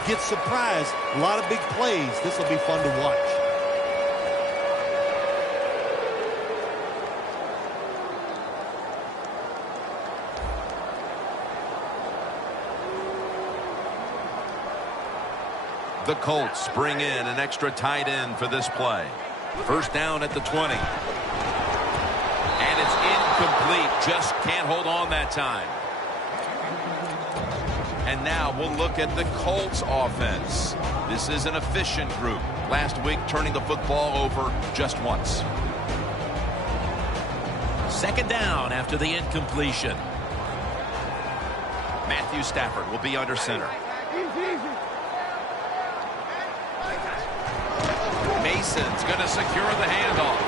could get surprised. A lot of big plays. This will be fun to watch. The Colts bring in an extra tight end for this play. First down at the 20. And it's incomplete. Just can't hold on that time. And now we'll look at the Colts offense. This is an efficient group. Last week turning the football over just once. Second down after the incompletion. Matthew Stafford will be under center. Mason's going to secure the handoff.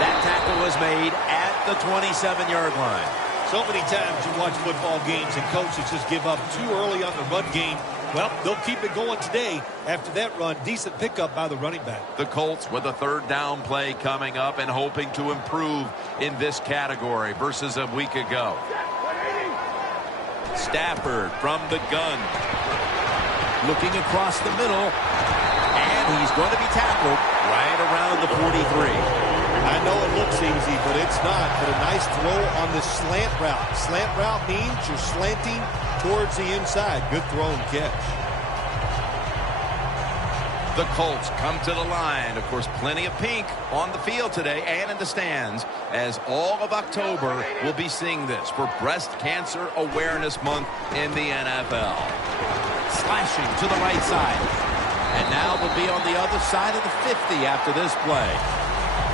That tackle was made at the 27-yard line. So many times you watch football games and coaches just give up too early on the run game. Well, they'll keep it going today. After that run, decent pickup by the running back. The Colts with a third down play coming up and hoping to improve in this category versus a week ago. Stafford from the gun. Looking across the middle. And he's going to be tackled right around the 43. I know it looks easy, but it's not. But a nice throw on the slant route. Slant route means you're slanting towards the inside. Good throw and catch. The Colts come to the line. Of course, plenty of pink on the field today and in the stands, as all of October will be seeing this for Breast Cancer Awareness Month in the NFL. Slashing to the right side. And now we'll be on the other side of the 50 after this play.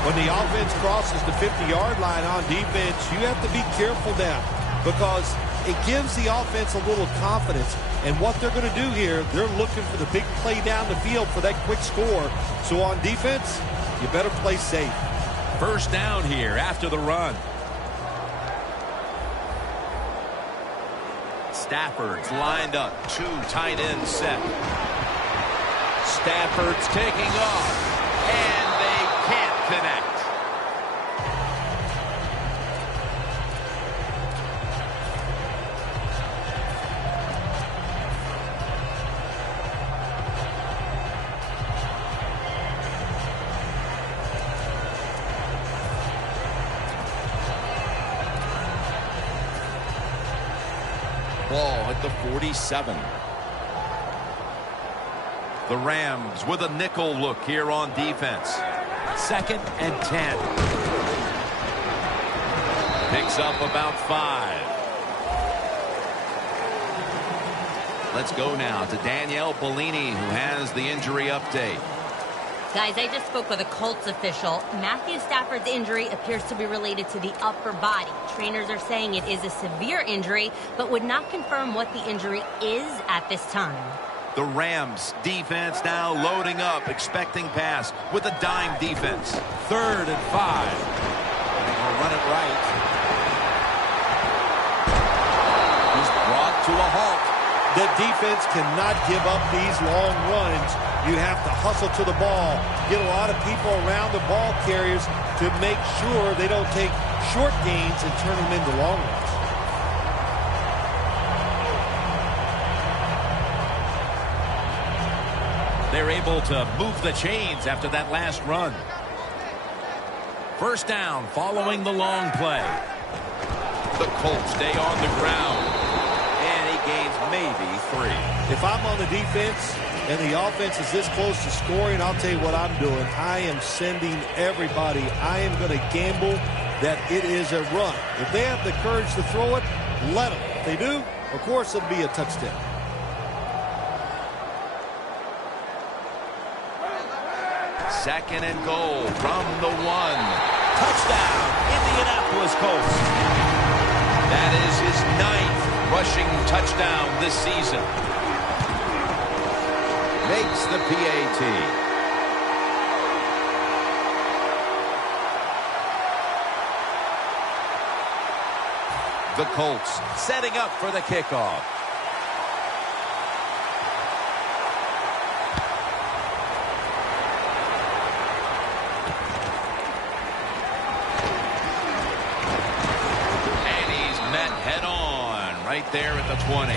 When the offense crosses the 50-yard line on defense, you have to be careful now because it gives the offense a little confidence. And what they're going to do here, they're looking for the big play down the field for that quick score. So on defense, you better play safe. First down here after the run. Stafford's lined up. Two tight ends set. Stafford's taking off, and they can't connect. Ball at the 47. The Rams with a nickel look here on defense. Second and 10. Picks up about 5. Let's go now to Danielle Bellini, who has the injury update. Guys, I just spoke with a Colts official. Matthew Stafford's injury appears to be related to the upper body. Trainers are saying it is a severe injury, but would not confirm what the injury is at this time. The Rams defense now loading up, expecting pass with a dime defense. Third and 5. They'll run it right. He's brought to a halt. The defense cannot give up these long runs. You have to hustle to the ball. Get a lot of people around the ball carriers to make sure they don't take short gains and turn them into long ones. They're able to move the chains after that last run. First down following the long play. The Colts stay on the ground. And he gains maybe 3. If I'm on the defense and the offense is this close to scoring, I'll tell you what I'm doing. I am sending everybody. I am going to gamble that it is a run. If they have the courage to throw it, let them. If they do, of course it'll be a touchdown. Second and goal from the 1. Touchdown, Indianapolis Colts. That is his 9th rushing touchdown this season. Makes the PAT. The Colts Setting up for the kickoff. right there at the 20.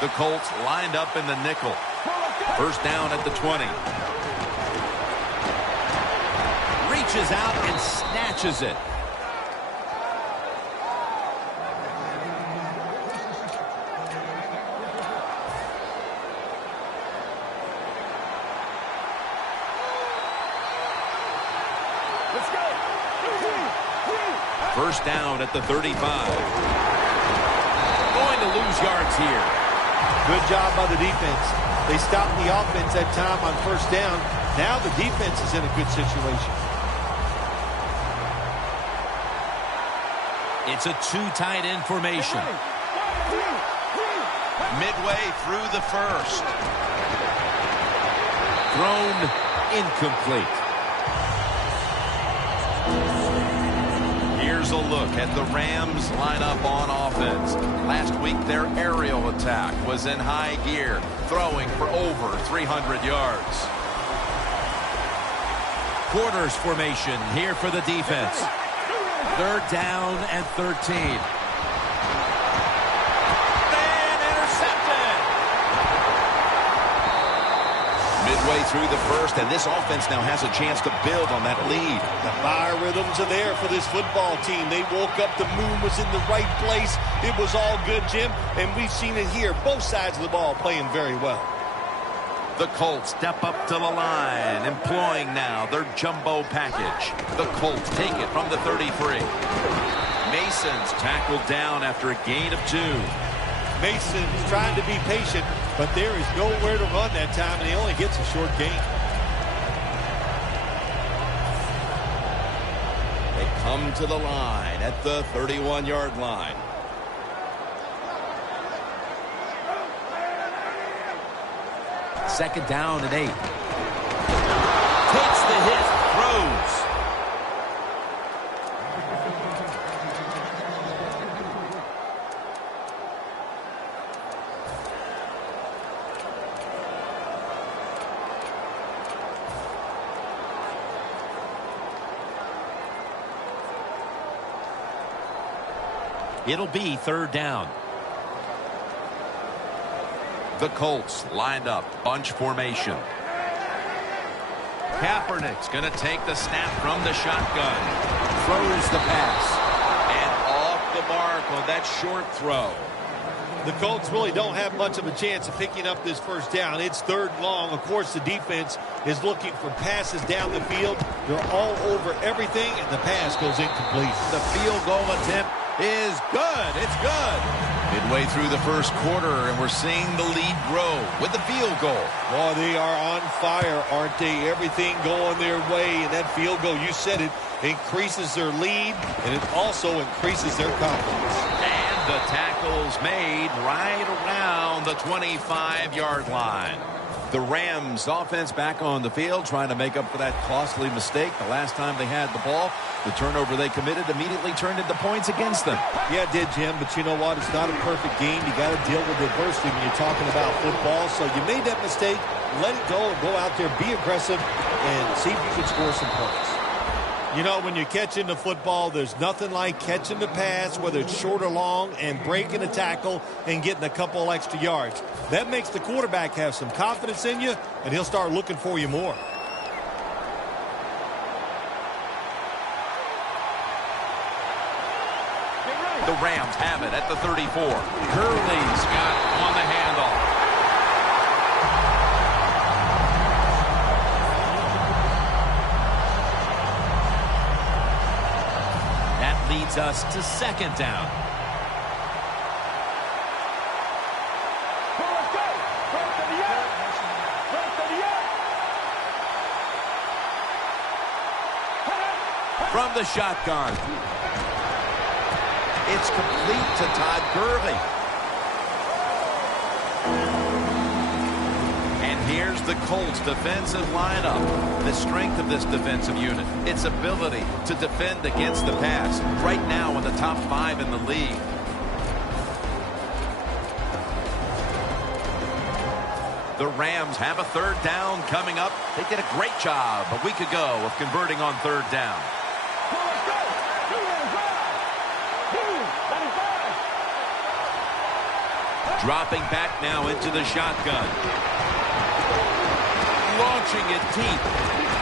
The Colts lined up in the nickel. First down at the 20. Reaches out and snatches it. First down at the 35. Going to lose yards here. Good job by the defense. They stopped the offense that time on first down. Now the defense is in a good situation. It's a two tight end formation. Midway through the first. Thrown incomplete. Here's a look at the Rams lineup on offense. Last week, their aerial attack was in high gear, throwing for over 300 yards. Quarters formation here for the defense. Third down and 13. And intercepted. Midway through the first, and this offense now has a chance to build on that lead. The biorhythms are there for this football team. They woke up, the moon was in the right place. It was all good, Jim, and we've seen it here. Both sides of the ball playing very well. The Colts step up to the line, employing now their jumbo package. The Colts take it from the 33. Mason's tackled down after a gain of 2. Mason's trying to be patient, but there is nowhere to run that time, and he only gets a short gain. They come to the line at the 31-yard line. Second down and 8. Takes the hit. Throws. It'll be third down. The Colts lined up, bunch formation. Kaepernick's going to take the snap from the shotgun. Throws the pass. And off the mark on that short throw. The Colts really don't have much of a chance of picking up this first down. It's third and long. Of course, the defense is looking for passes down the field. They're all over everything, and the pass goes incomplete. The field goal attempt is good. It's good. Midway through the first quarter, and we're seeing the lead grow with the field goal. Boy, they are on fire, aren't they? Everything going their way, and that field goal, you said it, increases their lead, and it also increases their confidence. And the tackle's made right around the 25-yard line. The Rams offense back on the field trying to make up for that costly mistake. The last time they had the ball, the turnover they committed immediately turned into points against them. Yeah, it did, Jim, but you know what? It's not a perfect game. You got to deal with adversity when you're talking about football. So you made that mistake, let it go, and go out there, be aggressive, and see if you can score some points. You know, when you're catching the football, there's nothing like catching the pass, whether it's short or long, and breaking a tackle and getting a couple extra yards. That makes the quarterback have some confidence in you, and he'll start looking for you more. The Rams have it at the 34. Gurley's got on the handoff. Leads us to second down. From the shotgun. It's complete to Todd Gurley. Here's the Colts defensive lineup. The strength of this defensive unit, its ability to defend against the pass, right now in the top 5 in the league. The Rams have a third down coming up. They did a great job a week ago of converting on third down. Dropping back now into the shotgun. Launching it deep.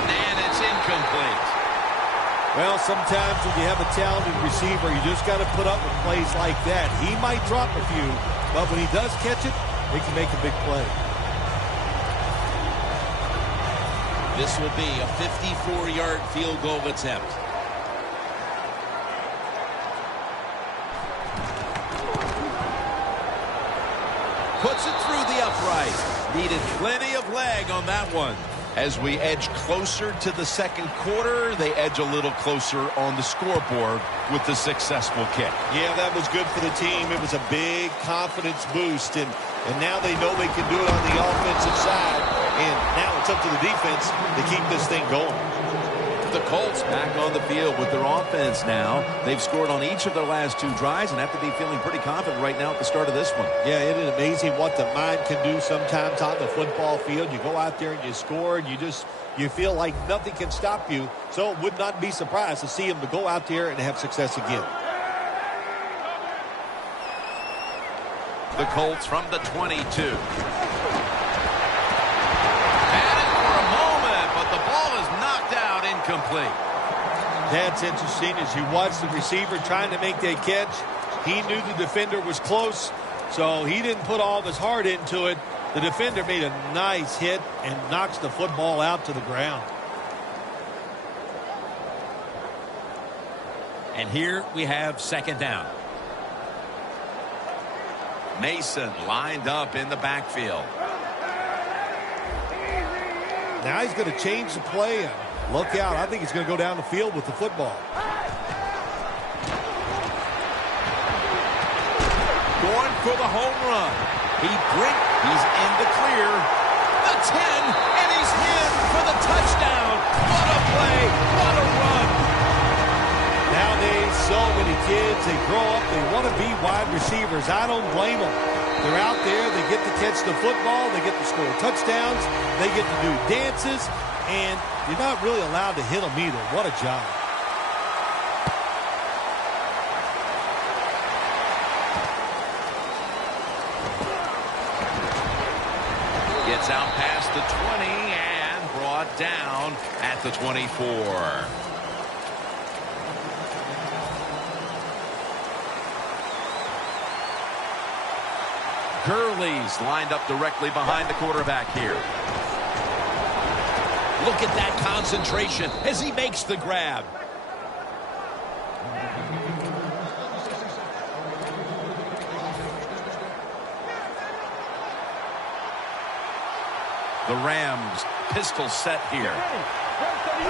And it's incomplete. Well, sometimes when you have a talented receiver, you just got to put up with plays like that. He might drop a few, but when he does catch it, he can make a big play. This will be a 54-yard field goal attempt. Puts it through the upright. Needed plenty of leg on that one. As we edge closer to the second quarter, they edge a little closer on the scoreboard with the successful kick. Yeah, that was good for the team. It was a big confidence boost, and now they know they can do it on the offensive side, and now it's up to the defense to keep this thing going. The Colts back on the field with their offense now. They've scored on each of their last 2 drives and have to be feeling pretty confident right now at the start of this one. Yeah, it is amazing what the mind can do sometimes on the football field. You go out there and you score, and you feel like nothing can stop you. So it would not be surprised to see him to go out there and have success again. The Colts from the 22. Complete. That's interesting. As you watch the receiver trying to make that catch, he knew the defender was close, so he didn't put all of his heart into it. The defender made a nice hit and knocks the football out to the ground. And here we have second down. Mason lined up in the backfield. Now he's going to change the play. Look out. I think he's going to go down the field with the football. Going for the home run. He's in the clear. The 10, and he's in for the touchdown. What a play. What a run. Nowadays, so many kids, they grow up, they want to be wide receivers. I don't blame them. They're out there. They get to catch the football. They get to score touchdowns. They get to do dances. And you're not really allowed to hit them either. What a job. Gets out past the 20 and brought down at the 24. Gurley's lined up directly behind the quarterback here. Look at that concentration as he makes the grab. The Rams pistol set here.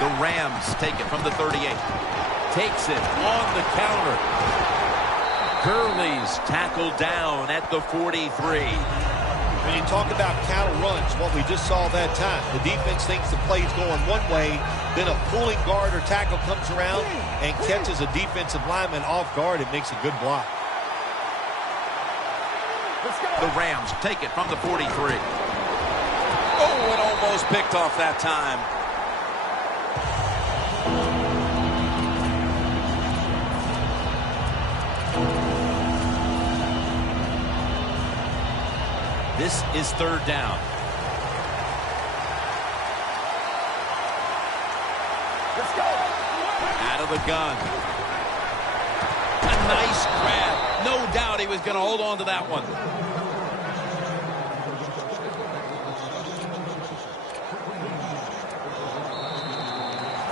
The Rams take it from the 38. Takes it on the counter. Gurley's tackled down at the 43. When you talk about counter runs, what we just saw that time, the defense thinks the play's going one way, then a pulling guard or tackle comes around and catches a defensive lineman off guard and makes a good block. The Rams take it from the 43. Oh, it almost picked off that time. This is third down. Let's go. Out of the gun. A nice grab. No doubt he was going to hold on to that one.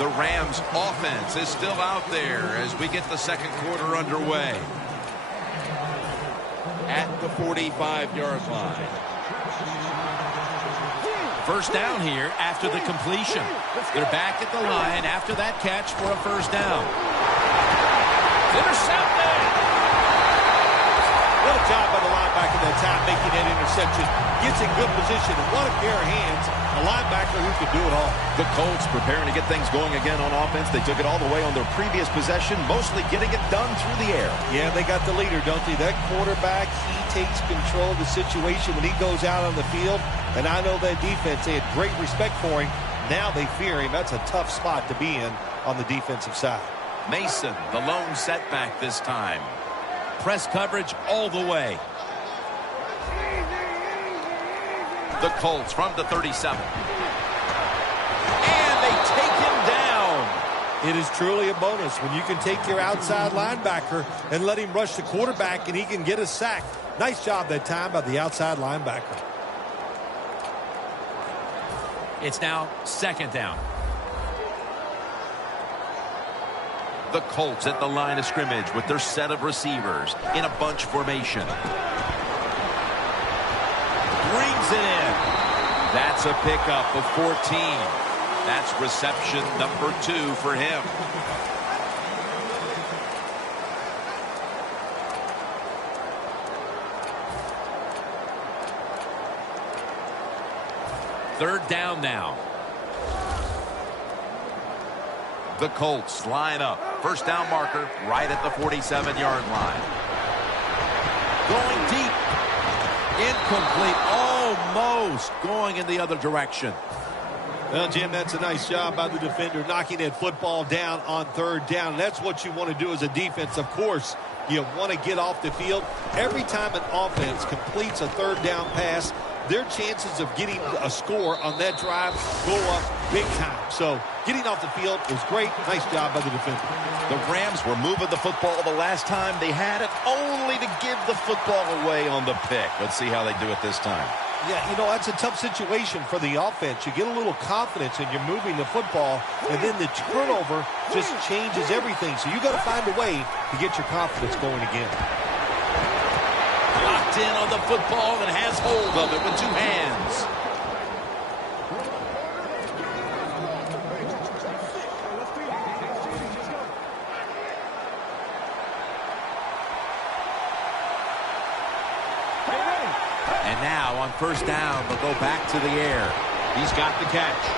The Rams offense is still out there as we get the second quarter underway. At the 45-yard line. First down here after the completion. They're back at the line after that catch for a first down. Intercepted! What a job by the linebacker that time making that interception. Gets in good position, and what a pair of hands. A linebacker who can do it all. The Colts preparing to get things going again on offense. They took it all the way on their previous possession, mostly getting it done through the air. Yeah, they got the leader, don't they? That quarterback, he takes control of the situation when he goes out on the field. And I know that defense, they had great respect for him. Now they fear him. That's a tough spot to be in on the defensive side. Mason, the lone setback this time. Press coverage all the way. The Colts from the 37. And they take him down. It is truly a bonus when you can take your outside linebacker and let him rush the quarterback and he can get a sack. Nice job that time by the outside linebacker. It's now second down. The Colts at the line of scrimmage with their set of receivers in a bunch formation. Brings it in. That's a pickup of 14. That's reception number 2 for him. Third down now. The Colts line up. First down marker right at the 47-yard line. Going deep. Incomplete. Almost going in the other direction. Well, Jim, that's a nice job by the defender knocking that football down on third down. That's what you want to do as a defense. Of course, you want to get off the field. Every time an offense completes a third down pass, their chances of getting a score on that drive go up big time. So getting off the field is great. Nice job by the defender. The Rams were moving the football the last time they had it, only to give the football away on the pick. Let's see how they do it this time. Yeah, you know, that's a tough situation for the offense. You get a little confidence and you're moving the football, and then the turnover just changes everything. So you got to find a way to get your confidence going again. Locked in on the football and has hold of it with 2 hands. And now on first down, they'll go back to the air. He's got the catch.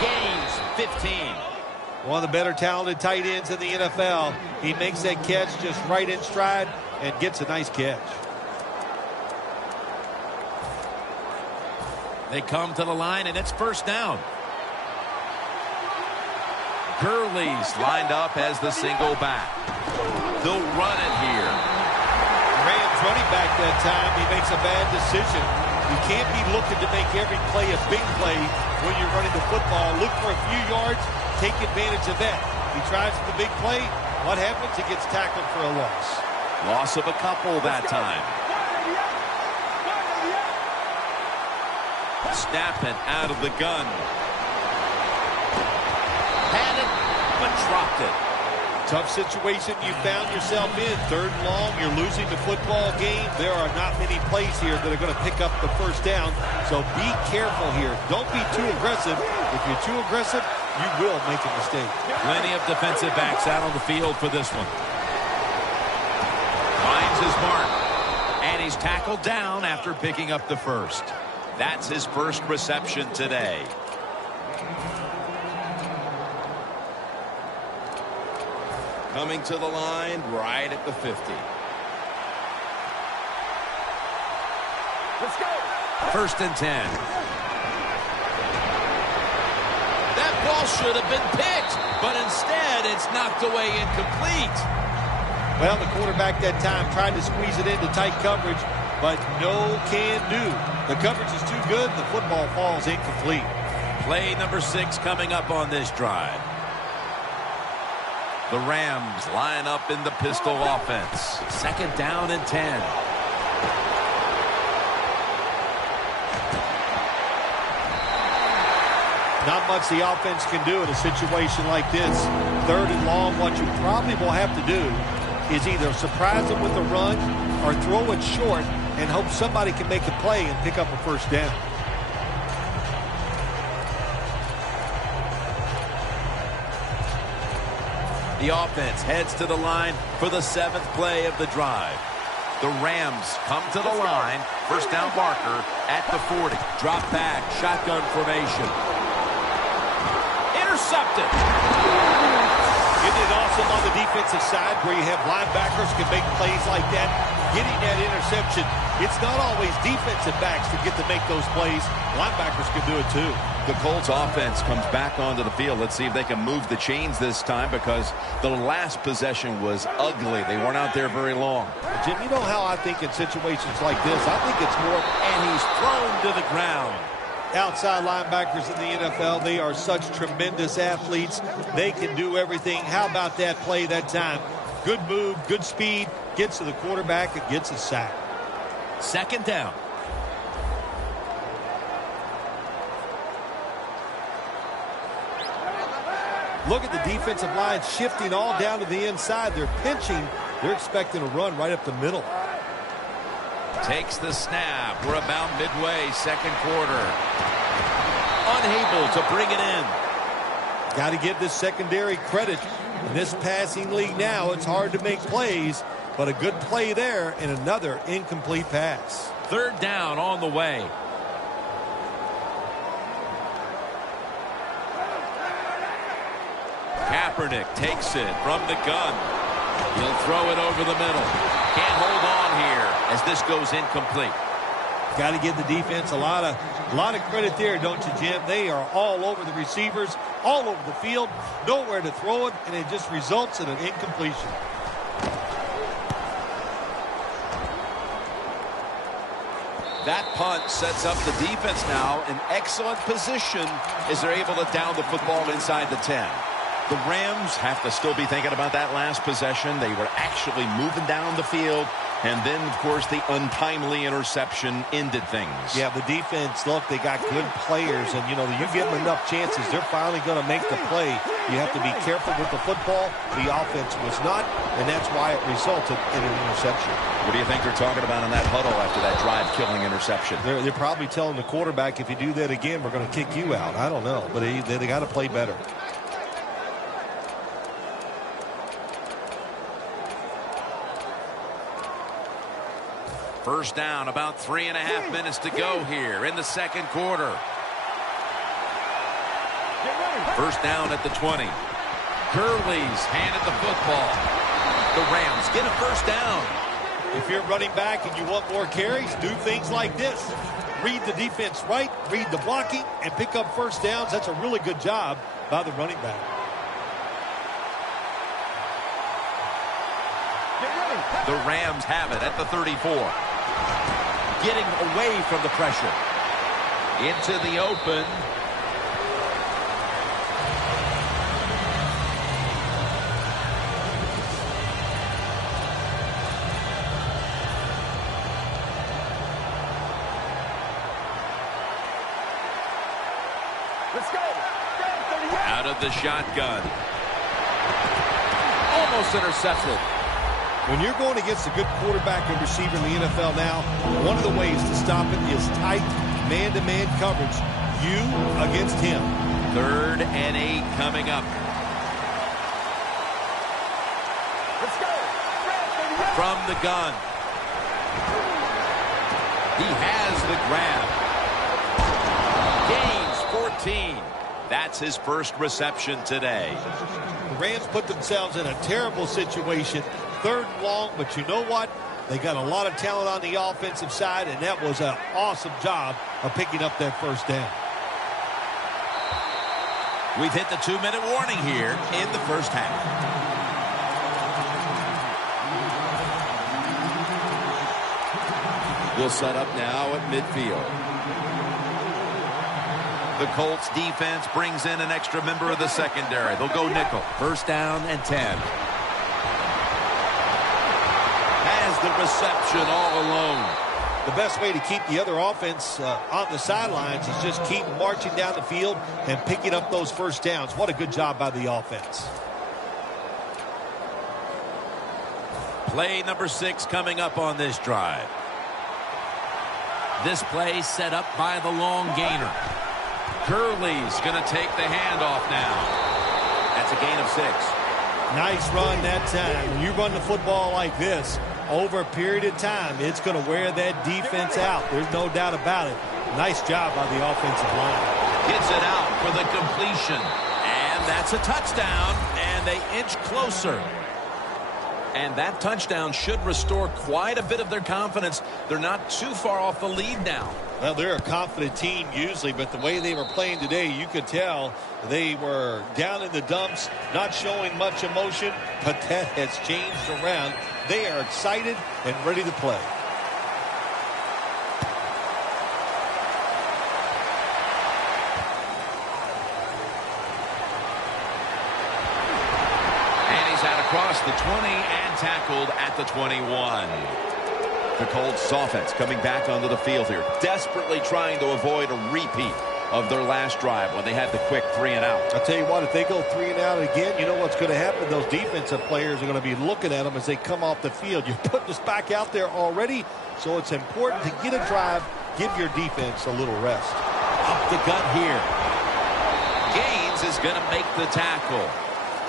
Gains 15. One of the better talented tight ends in the NFL. He makes that catch just right in stride and gets a nice catch. They come to the line, and it's first down. Gurley's lined up as the single back. They'll run it here. Rams running back that time, he makes a bad decision. You can't be looking to make every play a big play when you're running the football. Look for a few yards, take advantage of that. He tries for the big play. What happens? He gets tackled for a loss. Loss of a couple that time. Snapping out of the gun. Had it, but dropped it. Tough situation you found yourself in. Third and long, you're losing the football game. There are not many plays here that are going to pick up the first down. So be careful here. Don't be too aggressive. If you're too aggressive, you will make a mistake. Plenty of defensive backs out on the field for this one. Finds his mark. And he's tackled down after picking up the first. That's his first reception today. Coming to the line right at the 50. Let's go. First and 10. That ball should have been picked, but instead it's knocked away incomplete. Well, the quarterback that time tried to squeeze it into tight coverage, but no can do. The coverage is too good. The football falls incomplete. Play number 6 coming up on this drive. The Rams line up in the pistol offense. Second down and 10. Not much the offense can do in a situation like this. Third and long, what you probably will have to do is either surprise them with a run or throw it short and hope somebody can make a play and pick up a first down. The offense heads to the line for the 7th play of the drive. The Rams come to the line. First down marker at the 40. Drop back, shotgun formation. Intercepted. Isn't it awesome on the defensive side where you have linebackers can make plays like that? getting that interception. It's not always defensive backs that get to make those plays. Linebackers can do it too. The Colts offense comes back onto the field. Let's see if they can move the chains this time, because the last possession was ugly. They weren't out there very long. Jim, you know how I think in situations like this, I think it's more, And he's thrown to the ground. outside linebackers in the NFL, they are such tremendous athletes. They can do everything. How about that play that time? Good move, good speed, gets to the quarterback and gets a sack. Second down. Look at the defensive line shifting all down to the inside. They're pinching. They're expecting a run right up the middle. Takes the snap. We're about midway, second quarter. Unable to bring it in. Got to give this secondary credit. In this passing league now, it's hard to make plays, but a good play there and another incomplete pass. Third down on the way. Kaepernick takes it from the gun. He'll throw it over the middle. Can't hold on here as this goes incomplete. Got to give the defense a lot of credit there, don't you, Jim? They are all over the receivers, all over the field, nowhere to throw it, and it just results in an incompletion. That punt sets up the defense now in excellent position as they're able to down the football inside the 10. The Rams have to still be thinking about that last possession. They were actually moving down the field. And then, of course, the untimely interception ended things. Yeah, the defense, look, they got good players. And, you know, you give them enough chances, they're finally going to make the play. You have to be careful with the football. The offense was not, and that's why it resulted in an interception. What do you think they're talking about in that huddle after that drive-killing interception? They're probably telling the quarterback, if you do that again, we're going to kick you out. I don't know, but they got to play better. First down, about 3.5 minutes to go here in the second quarter. First down at the 20. Gurley's handed the football. The Rams get a first down. If you're running back and you want more carries, do things like this. Read the defense right, read the blocking, and pick up first downs. That's a really good job by the running back. The Rams have it at the 34. Getting away from the pressure. Into the open. Let's go. Out of the shotgun. Almost intercepted. When you're going against a good quarterback and receiver in the NFL now, one of the ways to stop it is tight man-to-man coverage. You against him. 3rd and 8 coming up. Let's go. From the gun. He has the grab. Gains 14. That's his first reception today. The Rams put themselves in a terrible situation. 3rd and long, but you know what? They got a lot of talent on the offensive side, and that was an awesome job of picking up that first down. We've hit the 2-minute warning here in the first half. We'll set up now at midfield. The Colts defense brings in an extra member of the secondary. They'll go nickel. First down and 10. Has the reception all alone. The best way to keep the other offense on the sidelines is just keep marching down the field and picking up those first downs. What a good job by the offense. Play number 6 coming up on this drive. This play set up by the long gainer. Gurley's going to take the handoff now. That's a gain of 6. Nice run that time. When you run the football like this, over a period of time, it's going to wear that defense out. There's no doubt about it. Nice job by the offensive line. Gets it out for the completion. And that's a touchdown, and they inch closer. And that touchdown should restore quite a bit of their confidence. They're not too far off the lead now. Well, they're a confident team usually, but the way they were playing today, you could tell they were down in the dumps, not showing much emotion, but that has changed around. They are excited and ready to play. Across the 20 and tackled at the 21. The Colts offense coming back onto the field here, desperately trying to avoid a repeat of their last drive when they had the quick 3-and-out. I'll tell you what, if they go 3-and-out again, you know what's going to happen? Those defensive players are going to be looking at them as they come off the field. You're putting us back out there already, so it's important to get a drive, give your defense a little rest. Up the gut here. Gaines is going to make the tackle.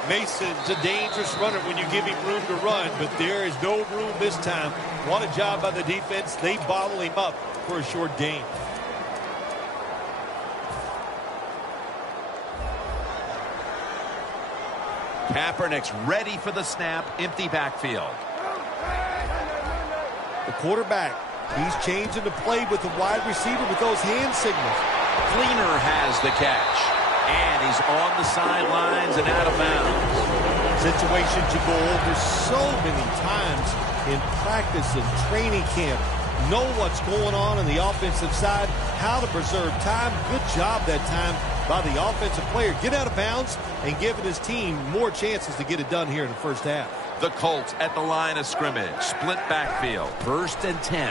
Mason's a dangerous runner when you give him room to run, but there is no room this time. What a job by the defense. They bottle him up for a short gain. Kaepernick's ready for the snap. Empty backfield. The quarterback, he's changing the play with the wide receiver with those hand signals. Cleaner has the catch. And he's on the sidelines and out of bounds. Situations you go over so many times in practice and training camp. Know what's going on the offensive side, how to preserve time. Good job that time by the offensive player. Get out of bounds and giving his team more chances to get it done here in the first half. The Colts at the line of scrimmage. Split backfield. 1st and 10.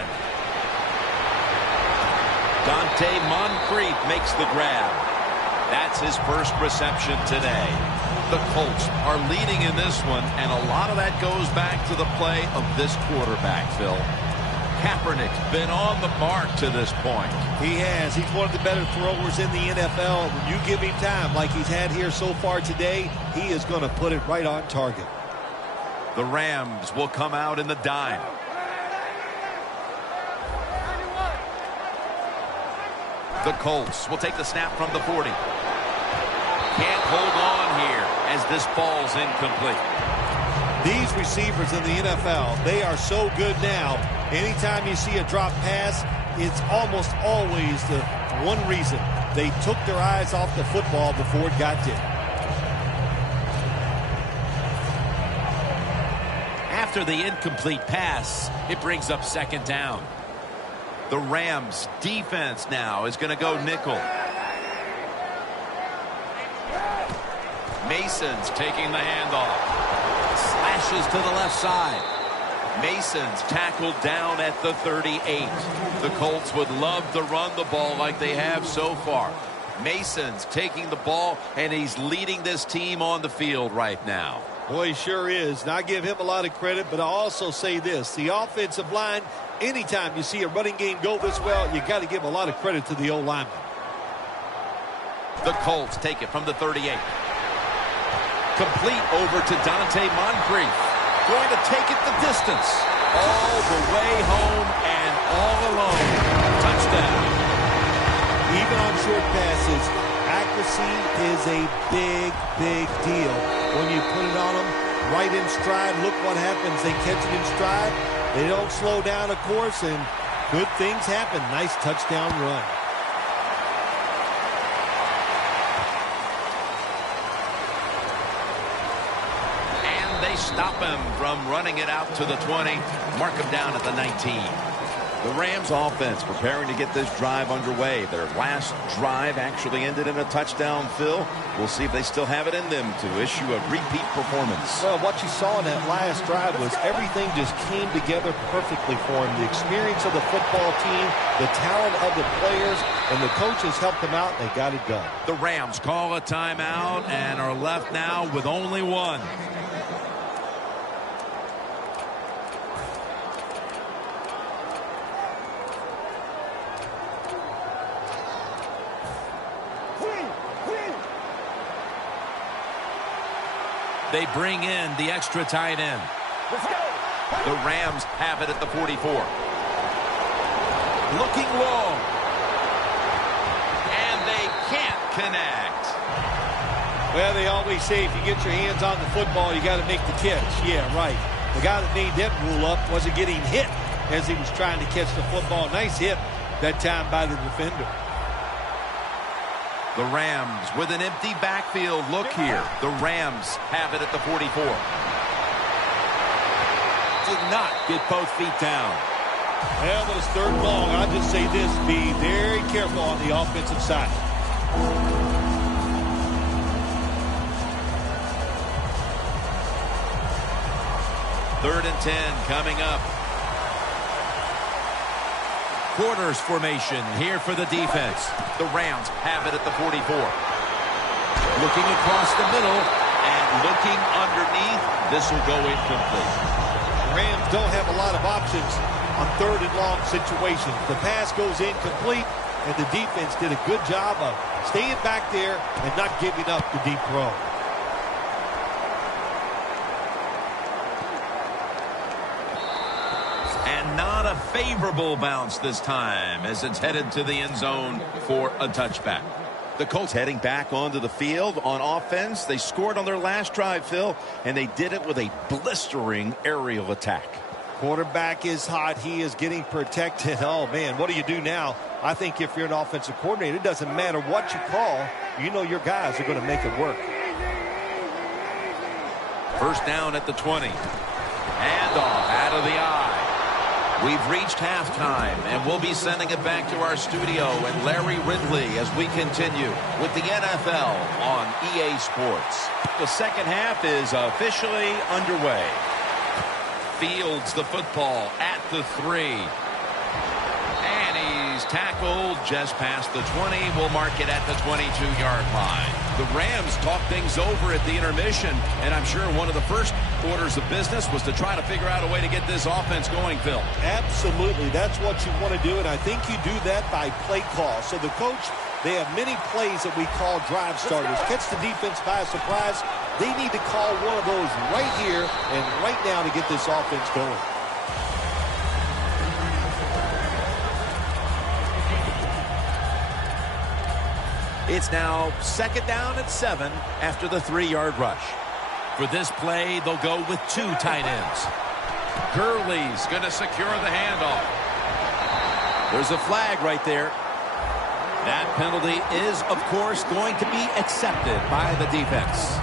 Dante Moncrief makes the grab. That's his first reception today. The Colts are leading in this one, and a lot of that goes back to the play of this quarterback, Phil. Kaepernick's been on the mark to this point. He has. He's one of the better throwers in the NFL. When you give him time like he's had here so far today, he is going to put it right on target. The Rams will come out in the dime. The Colts will take the snap from the 40. Can't hold on here as this ball's incomplete. These receivers in the NFL, they are so good now. Anytime you see a drop pass, it's almost always the one reason. They took their eyes off the football before it got there. After the incomplete pass, it brings up 2nd down. The Rams defense now is going to go nickel. Mason's taking the handoff. Slashes to the left side. Mason's tackled down at the 38. The Colts would love to run the ball like they have so far. Mason's taking the ball, and he's leading this team on the field right now. Boy, he sure is. And I give him a lot of credit, but I also say this. The offensive line, anytime you see a running game go this well, you got to give a lot of credit to the O-lineman. The Colts take it from the 38. Complete over to Dante Moncrief. Going to take it the distance. All the way home and all alone. Touchdown. Even on short passes, accuracy is a big, big deal. When you put it on them right in stride, look what happens. They catch it in stride. They don't slow down, of course, and good things happen. Nice touchdown run. And they stop him from running it out to the 20. Mark him down at the 19. The Rams offense preparing to get this drive underway. Their last drive actually ended in a touchdown, Phil. We'll see if they still have it in them to issue a repeat performance. Well, what you saw in that last drive was everything just came together perfectly for him. The experience of the football team, the talent of the players, and the coaches helped them out, and they got it done. The Rams call a timeout and are left now with only one. They bring in the extra tight end. Let's go. The Rams have it at the 44. Looking long. And they can't connect. Well, they always say if you get your hands on the football, you got to make the catch. Yeah, right. The guy that made that rule up wasn't getting hit as he was trying to catch the football. Nice hit that time by the defender. The Rams with an empty backfield. Look here. The Rams have it at the 44. Did not get both feet down. Well, but it's third and long. I'll just say this. Be very careful on the offensive side. Third and 10 coming up. Quarters formation here for the defense. The Rams have it at the 44. Looking across the middle and looking underneath. This will go incomplete. Rams don't have a lot of options on third and long situations. The pass goes incomplete, and the defense did a good job of staying back there and not giving up the deep throw. And not a favorable bounce this time as it's headed to the end zone for a touchback. The Colts heading back onto the field on offense. They scored on their last drive, Phil, and they did it with a blistering aerial attack. Quarterback is hot. He is getting protected. Oh, man, what do you do now? I think if you're an offensive coordinator, it doesn't matter what you call. You know your guys are going to make it work. First down at the 20. Handoff out of the eye. We've reached halftime, and we'll be sending it back to our studio and Larry Ridley as we continue with the NFL on EA Sports. The second half is officially underway. Fields the football at the 3. And he's tackled just past the 20. We'll mark it at the 22-yard line. The Rams talked things over at the intermission, and I'm sure one of the first orders of business was to try to figure out a way to get this offense going, Phil. Absolutely. That's what you want to do, and I think you do that by play call. So the coach, they have many plays that we call drive starters. Catch the defense by surprise. They need to call one of those right here and right now to get this offense going. It's now second down and 7 after the 3-yard rush. For this play, they'll go with 2 tight ends. Gurley's going to secure the handoff. There's a flag right there. That penalty is, of course, going to be accepted by the defense.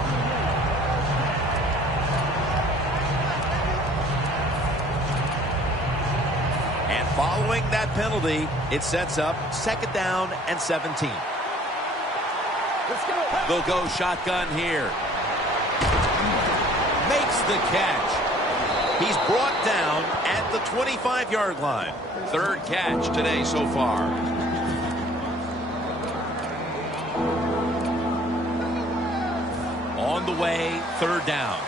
And following that penalty, it sets up second down and 17. They'll go shotgun here. Makes the catch. He's brought down at the 25-yard line. Third catch today so far. On the way, third down.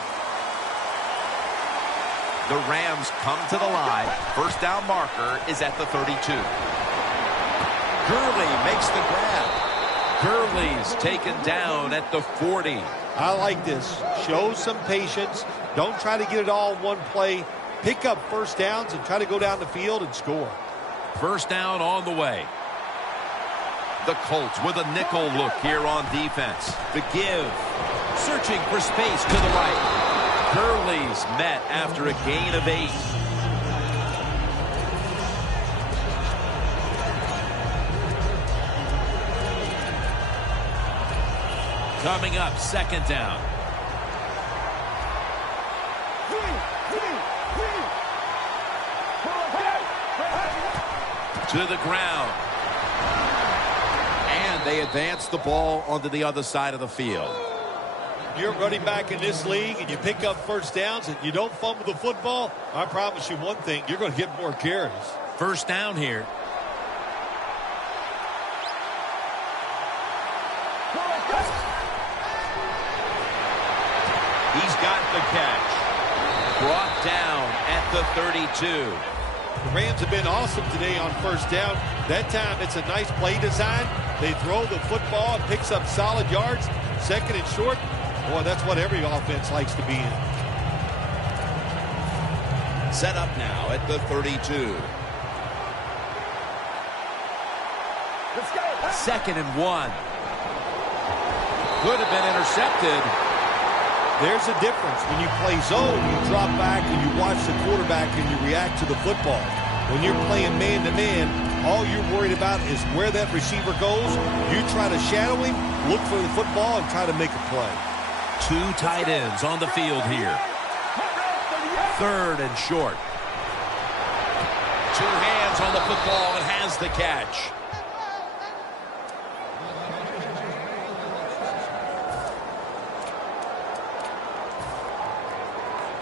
The Rams come to the line. First down marker is at the 32. Gurley makes the grab. Gurley's taken down at the 40. I like this. Show some patience. Don't try to get it all in one play. Pick up first downs and try to go down the field and score. First down on the way. The Colts with a nickel look here on defense. The give. Searching for space to the right. Gurley's met after a gain of 8. Coming up, second down. To the ground. And they advance the ball onto the other side of the field. You're running back in this league and you pick up first downs and you don't fumble the football, I promise you one thing, you're going to get more carries. First down here. He's got the catch. Brought down at the 32. The Rams have been awesome today on first down. That time it's a nice play design. They throw the football, it picks up solid yards. Second and short. Boy, that's what every offense likes to be in. Set up now at the 32. Let's go. Second and 1. Could have been intercepted. There's a difference. When you play zone, you drop back and you watch the quarterback and you react to the football. When you're playing man-to-man, all you're worried about is where that receiver goes. You try to shadow him, look for the football, and try to make a play. 2 tight ends on the field here. 3rd and short. 2 hands on the football and has the catch.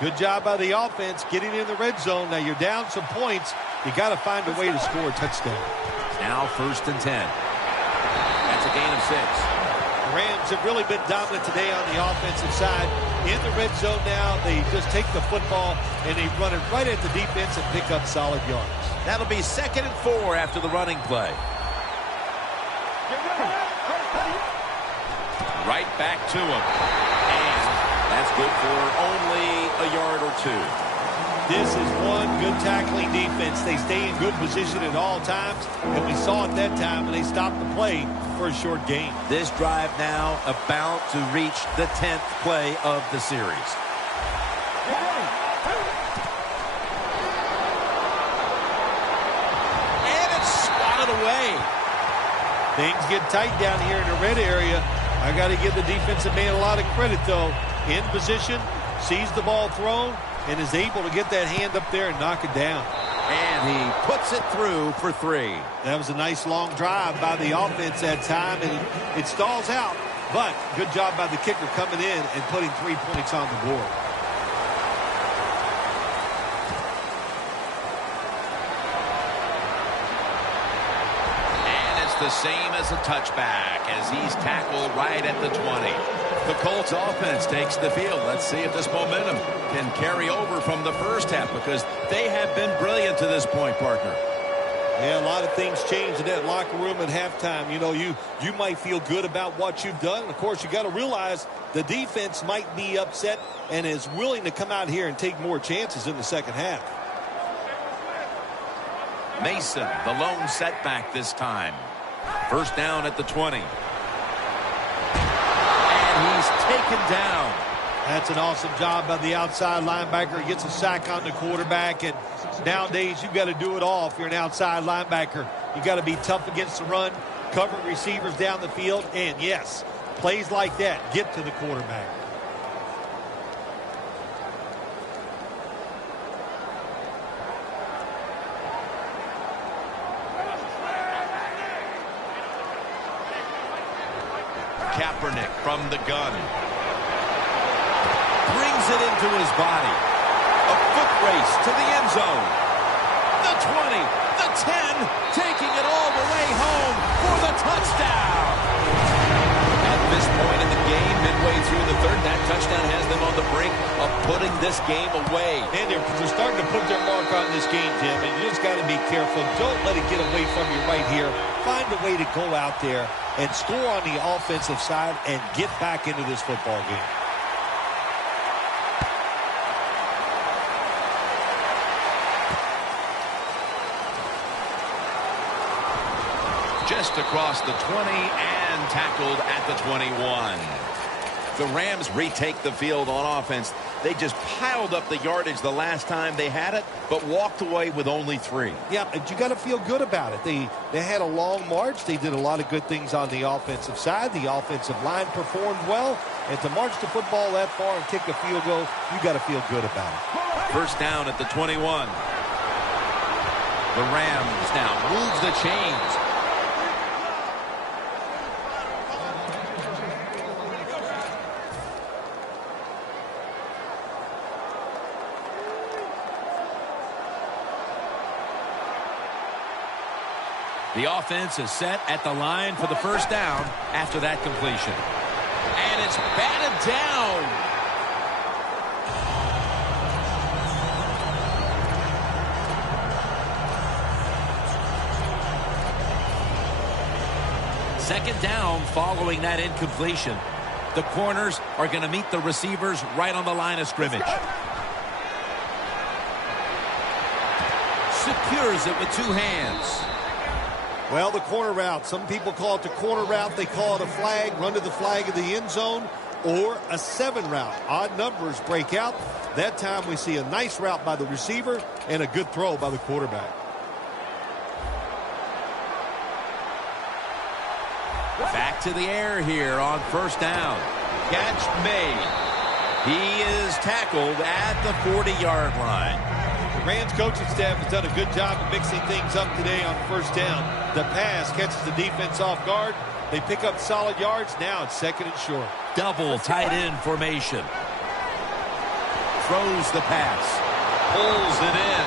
Good job by the offense getting in the red zone. Now you're down some points. You got to find a way to score a touchdown. Now 1st and 10. That's a gain of 6. The Rams have really been dominant today on the offensive side. In the red zone now, they just take the football and they run it right at the defense and pick up solid yards. That'll be 2nd and 4 after the running play. Right back to him. And that's good for only a yard or 2. This is one good tackling defense. They stay in good position at all times, and we saw it that time, and they stopped the play for a short gain. This drive now about to reach the 10th play of the series. And it's swatted away. Things get tight down here in the red area. I got to give the defensive man a lot of credit, though. In position, sees the ball thrown, and is able to get that hand up there and knock it down. And he puts it through for 3. That was a nice long drive by the offense that time, and it stalls out. But good job by the kicker coming in and putting 3 points on the board. And it's the same as a touchback as he's tackled right at the 20. The Colts offense takes the field. Let's see if this momentum can carry over from the first half, because they have been brilliant to this point, partner. Yeah, a lot of things changed in that locker room at halftime. You know, you might feel good about what you've done. And of course, you got to realize the defense might be upset and is willing to come out here and take more chances in the second half. Mason, the lone setback this time. 1st down at the 20. He's taken down. That's an awesome job by the outside linebacker. He gets a sack on the quarterback, and nowadays you've got to do it all if you're an outside linebacker. You've got to be tough against the run, cover receivers down the field, and yes, plays like that get to the quarterback. Kaepernick from the gun. Brings it into his body. A foot race to the end zone. The 20, the 10, taking it all the way home for the touchdown. At this point in the game, midway through the 3rd, that touchdown has them on the brink of putting this game away. And they're starting to put their mark on this game, Tim, and you just got to be careful. Don't let it get away from you right here. Find a way to go out there and score on the offensive side and get back into this football game. Just across the 20 and tackled at the 21. The Rams retake the field on offense. They just piled up the yardage the last time they had it, but walked away with only 3. Yeah, but you got to feel good about it. They had a long march. They did a lot of good things on the offensive side. The offensive line performed well. And to march the football that far and kick a field goal, you got to feel good about it. 1st down at the 21. The Rams now moves the chains. The offense is set at the line for the 1st down after that completion. And it's batted down. Second down following that incompletion. The corners are going to meet the receivers right on the line of scrimmage. Secures it with 2 hands. Well, the corner route. Some people call it the corner route. They call it a flag. Run to the flag of the end zone. or a 7 route. Odd numbers break out. That time we see a nice route by the receiver and a good throw by the quarterback. Back to the air here on first down. Catch made. He is tackled at the 40-yard line. The Rams coaching staff has done a good job of mixing things up today on first down. The pass catches the defense off guard. They pick up solid yards. Now it's 2nd and short. Double tight end formation. Throws the pass. Pulls it in.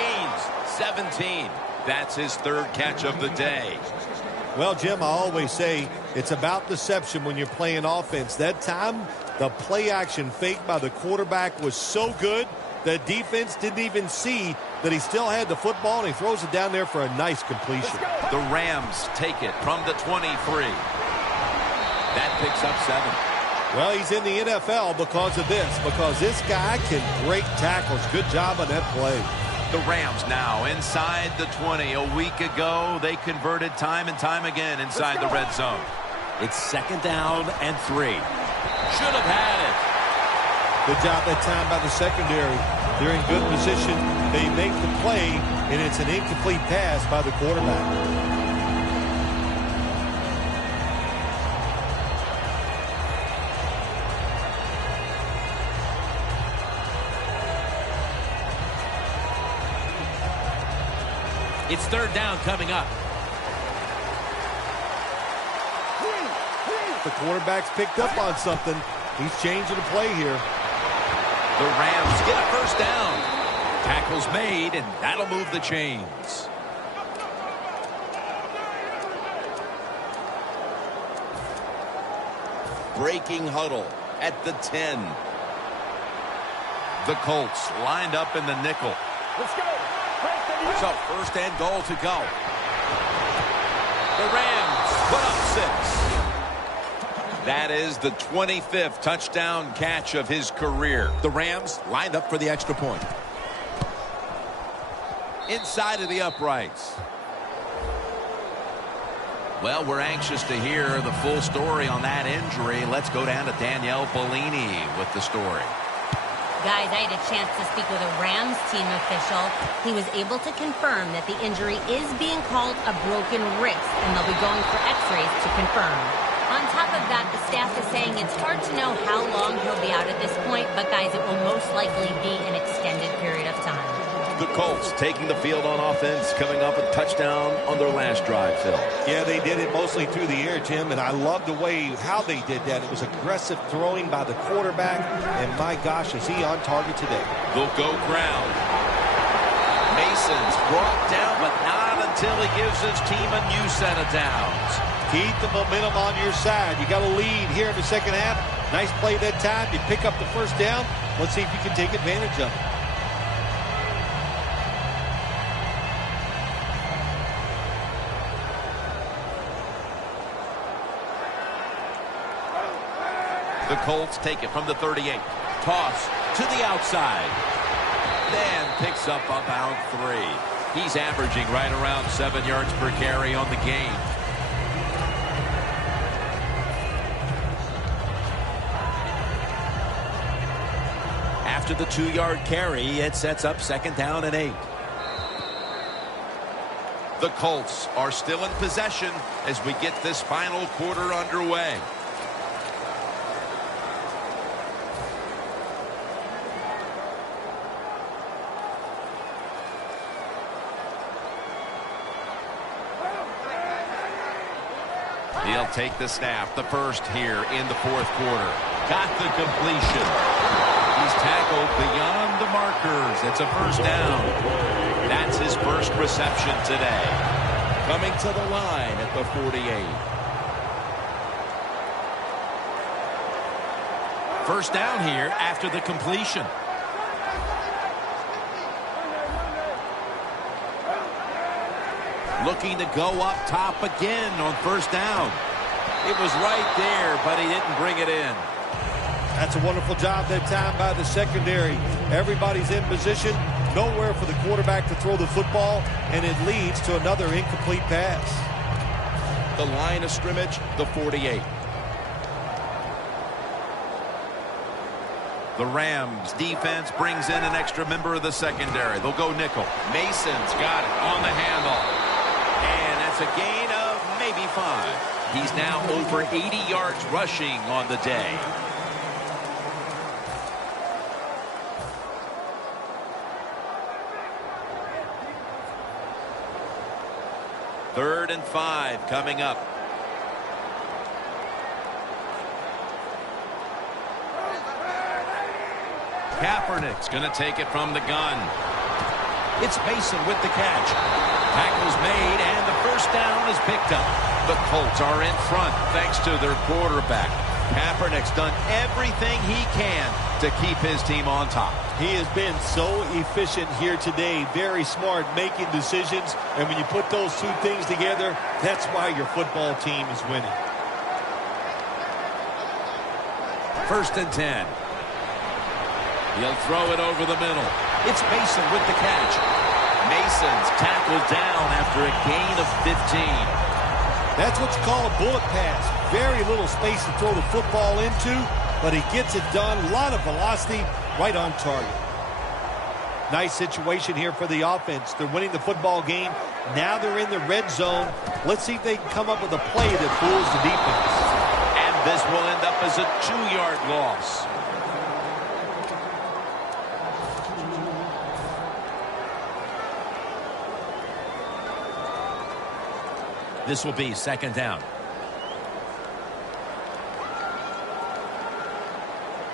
Gains 17. That's his 3rd catch of the day. Well, Jim, I always say it's about deception when you're playing offense. That time, the play action fake by the quarterback was so good, the defense didn't even see that he still had the football, and he throws it down there for a nice completion. The Rams take it from the 23. That picks up 7. Well, he's in the NFL because of this, because this guy can break tackles. Good job on that play. The Rams now inside the 20. A week ago, they converted time and time again inside the red zone. It's 2nd down and 3. Should have had it. Good job that time by the secondary. They're in good position. They make the play, and it's an incomplete pass by the quarterback. It's 3rd down coming up. The quarterback's picked up on something. He's changing the play here. The Rams get a first down. Tackle's made, and that'll move the chains. Breaking huddle at the 10. The Colts lined up in the nickel. Let's go. So 1st and goal to go. The Rams put up 6. That is the 25th touchdown catch of his career. The Rams lined up for the extra point. Inside of the uprights. Well, we're anxious to hear the full story on that injury. Let's go down to Danielle Bellini with the story. Guys, I had a chance to speak with a Rams team official. He was able to confirm that the injury is being called a broken wrist, and they'll be going for x-rays to confirm. On top of that, the staff is saying it's hard to know how long he'll be out at this point, but guys, it will most likely be an extended period of time. The Colts taking the field on offense, coming up a touchdown on their last drive, Phil. Yeah, they did it mostly through the air, Jim, and I love the way how they did that. It was aggressive throwing by the quarterback, and my gosh, is he on target today. They'll go ground. Mason's brought down, but not until he gives his team a new set of downs. Keep the momentum on your side. You got a lead here in the 2nd half. Nice play that time. You pick up the first down. Let's see if you can take advantage of it. The Colts take it from the 38. Toss to the outside. Then picks up about 3. He's averaging right around 7 yards per carry on the game. After the 2-yard carry, it sets up 2nd down and 8. The Colts are still in possession as we get this final quarter underway. He'll take the snap, the first here in the 4th quarter. Got the completion. He's tackled beyond the markers. It's a first down. That's his first reception today. Coming to the line at the 48. First down here after the completion. Looking to go up top again on first down. It was right there, but he didn't bring it in. That's a wonderful job that time by the secondary. Everybody's in position. Nowhere for the quarterback to throw the football, and it leads to another incomplete pass. The line of scrimmage, the 48. The Rams defense brings in an extra member of the secondary. They'll go nickel. Mason's got it on the handoff. And that's a gain of maybe 5. He's now over 80 yards rushing on the day. Third and 5 coming up. Kaepernick's going to take it from the gun. It's Mason with the catch. Tackle's made, and the first down is picked up. The Colts are in front thanks to their quarterback. Kaepernick's done everything he can to keep his team on top. He has been so efficient here today. Very smart making decisions. And when you put those two things together, that's why your football team is winning. First and 10. He'll throw it over the middle. It's Mason with the catch. Mason's tackled down after a gain of 15. That's what you call a bullet pass. Very little space to throw the football into, but he gets it done. A lot of velocity, right on target. Nice situation here for the offense. They're winning the football game. Now they're in the red zone. Let's see if they can come up with a play that fools the defense. And this will end up as a 2-yard loss. This will be second down.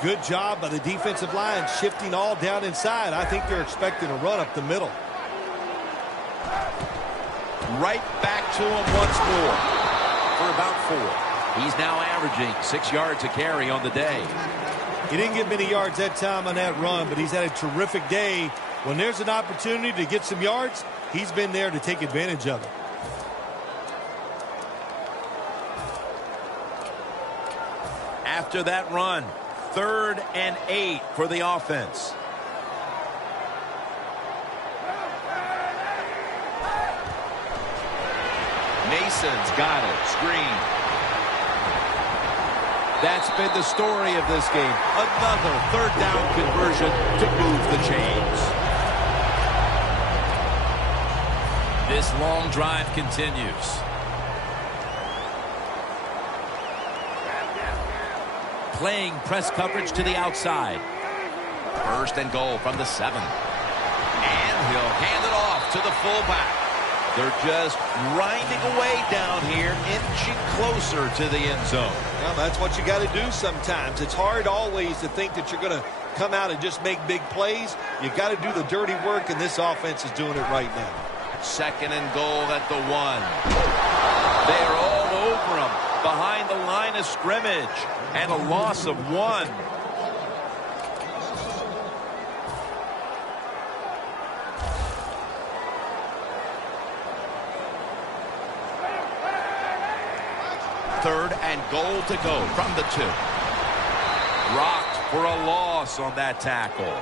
Good job by the defensive line, shifting all down inside. I think they're expecting a run up the middle. Right back to him once more for about 4. He's now averaging 6 yards a carry on the day. He didn't get many yards that time on that run, but he's had a terrific day. When there's an opportunity to get some yards, he's been there to take advantage of it. After that run, 3rd and 8 for the offense. Mason's got it. Screen. That's been the story of this game. Another 3rd down conversion to move the chains. This long drive continues. Playing press coverage to the outside. 1st and goal from the 7. And he'll hand it off to the fullback. They're just grinding away down here, inching closer to the end zone. Well, that's what you got to do sometimes. It's hard always to think that you're going to come out and just make big plays. You got to do the dirty work, and this offense is doing it right now. 2nd and goal at the 1. They're all over him behind the line of scrimmage, and a loss of 1. Third and goal to go from the 2. Rocked for a loss on that tackle.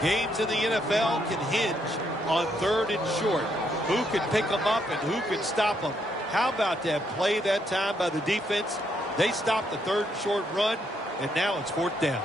Games in the NFL can hinge on 3rd and short. Who can pick them up and who can stop them? How about that play that time by the defense? They stopped the 3rd and short run, and now it's 4th down.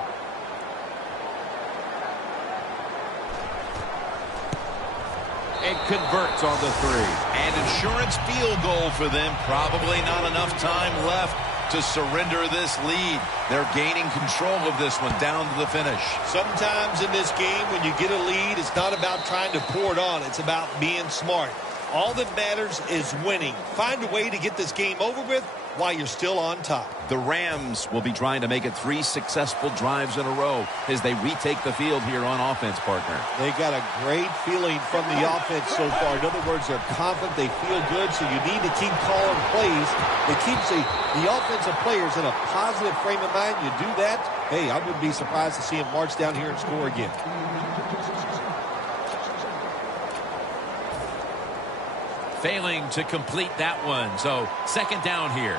And converts on the 3. An insurance field goal for them. Probably not enough time left to surrender this lead. They're gaining control of this one down to the finish. Sometimes in this game, when you get a lead, it's not about trying to pour it on. It's about being smart. All that matters is winning. Find a way to get this game over with while you're still on top. The Rams will be trying to make it 3 successful drives in a row as they retake the field here on offense, partner. They got a great feeling from the offense so far. In other words, they're confident, they feel good, so you need to keep calling plays. It keeps the offensive players in a positive frame of mind. You do that, hey, I wouldn't be surprised to see them march down here and score again. Failing to complete that one, so 2nd down here.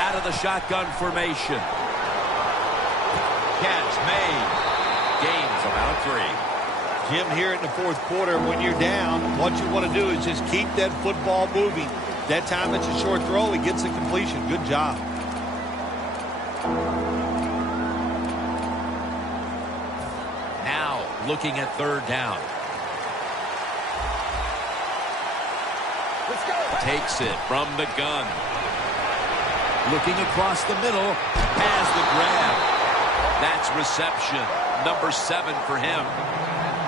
Out of the shotgun formation. Catch made. Gains about 3. Jim, here in the 4th quarter, when you're down, what you want to do is just keep that football moving. That time it's a short throw. He gets a completion. Good job. Now looking at third down. Let's go. Takes it from the gun. Looking across the middle. Has the grab. That's reception. Number 7 for him.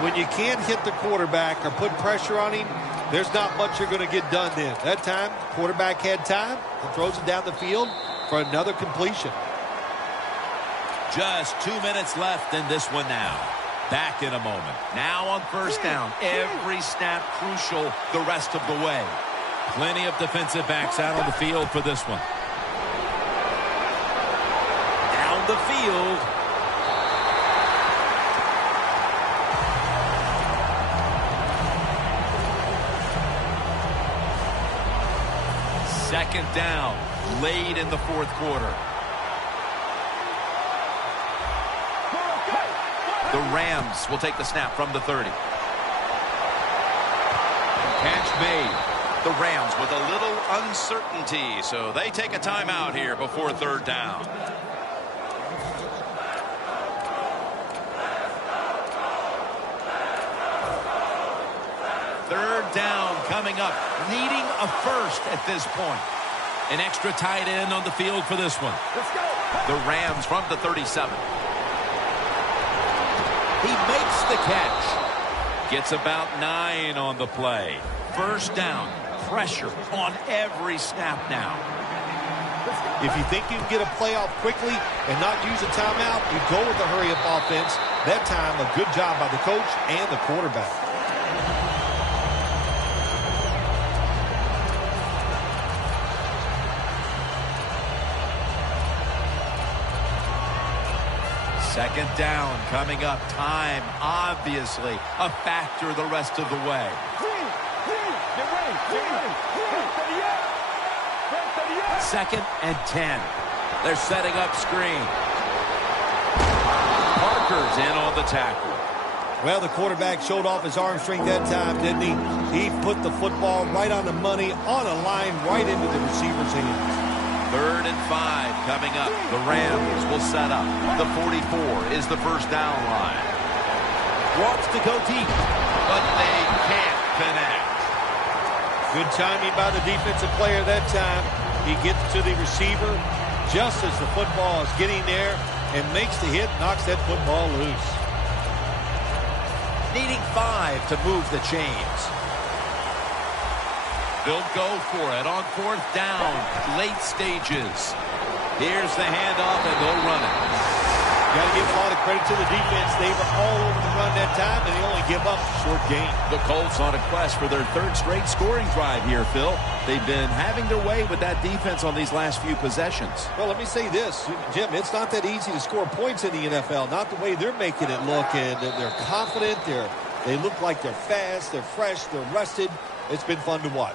When you can't hit the quarterback or put pressure on him, there's not much you're going to get done then. That time, quarterback had time and throws it down the field for another completion. Just 2 minutes left in this one now. Back in a moment. Now on first down. Every snap crucial the rest of the way. Plenty of defensive backs out on the field for this one. Down the field. Second down, late in the fourth quarter. The Rams will take the snap from the 30. Catch made. The Rams with a little uncertainty, so they take a timeout here before third down. Third down coming up, needing a first at this point. An extra tight end on the field for this one. Let's go. The Rams from the 37. He makes the catch. Gets about 9 on the play. First down. Pressure on every snap now. If you think you can get a playoff quickly and not use a timeout, you go with the hurry-up offense. That time, a good job by the coach and the quarterback. Second down coming up. Time, obviously, a factor the rest of the way. Get ready. Get ready. Second and 10. They're setting up screen. Parker's in on the tackle. Well, the quarterback showed off his arm strength that time, didn't he? He put the football right on the money, on a line, right into the receiver's hands. Third and 5 coming up. The Rams will set up. The 44 is the first down line. Wants to go deep, but they can't connect. Good timing by the defensive player that time. He gets to the receiver just as the football is getting there and makes the hit, knocks that football loose. Needing 5 to move the chains. They'll go for it on fourth down. Late stages. Here's the handoff, and they'll run it. Got to give a lot of credit to the defense. They were all over the run that time, and they only give up a short gain. The Colts on a quest for their third straight scoring drive here, Phil. They've been having their way with that defense on these last few possessions. Well, let me say this, Jim, it's not that easy to score points in the NFL, not the way they're making it look, and they're confident, they look like they're fast, they're fresh, they're rested. It's been fun to watch.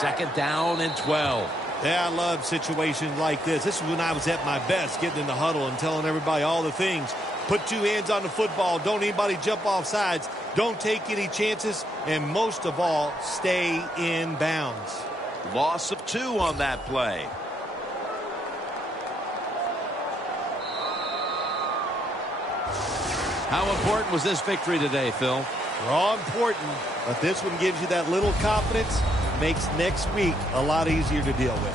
Second down and 12. Yeah, I love situations like this. This is when I was at my best, getting in the huddle and telling everybody all the things. Put 2 hands on the football. Don't anybody jump off sides. Don't take any chances. And most of all, stay in bounds. Loss of 2 on that play. How important was this victory today, Phil? They're all important, but this one gives you that little confidence. Makes next week a lot easier to deal with.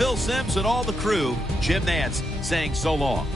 Phil Simms and all the crew, Jim Nantz saying so long.